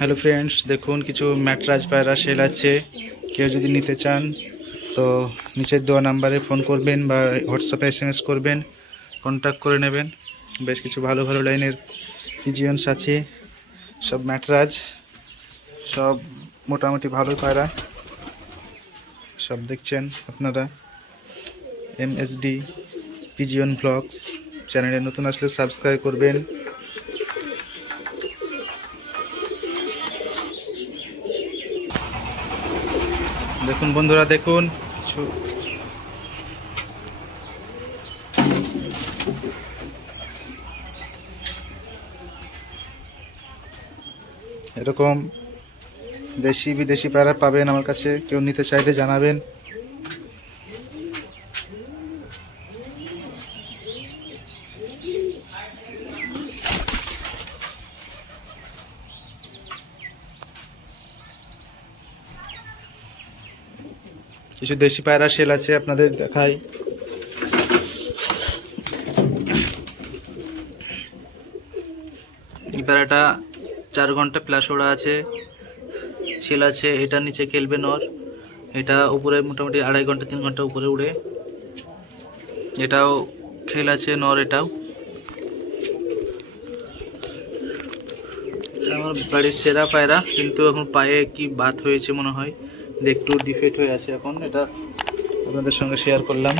Hello friends দেখুন, কিছু ম্যাটরাজ পায়রা সেল আছে। কেউ যদি নিতে চান, তো নিচের দেওয়া নাম্বারে ফোন করবেন বা হোয়াটসঅ্যাপে এস এম এস করবেন কন্ট্যাক্ট করে নেবেন। বেশ কিছু ভালো ভালো লাইনের পিজিয়ন্স আছে। সব ম্যাটরাজ সব মোটামুটি ভালো পায়রা। সব দেখছেন আপনারা। M S D, pigeon blogs. চ্যানেলে নতুন আসলে সাবস্ক্রাইব করবেন। দেখুন বন্ধুরা দেখুন। এরকম দেশি বিদেশি প্যারা পাবেন আমার কাছে। কেউ নিতে চাইলে জানাবেন। কিছু দেশি পায়রা সেল আছে আপনাদের দেখাই। এই পায়রাটা চার ঘণ্টা প্লাস ওড়া আছে, সেল আছে, এটার নিচে খেলবে নর। এটা উপরে মোটামুটি আড়াই ঘণ্টা, তিন ঘণ্টা উপরে উড়ে। এটাও খেল আছে নর, এটাও। আমার বাড়ির সেরা পায়রা, কিন্তু এখন পায়ে কি বাত হয়েছে মনে হয়। একটু ডিফেক্ট হয়ে আছে এখন এটা আপনাদের সঙ্গে শেয়ার করলাম।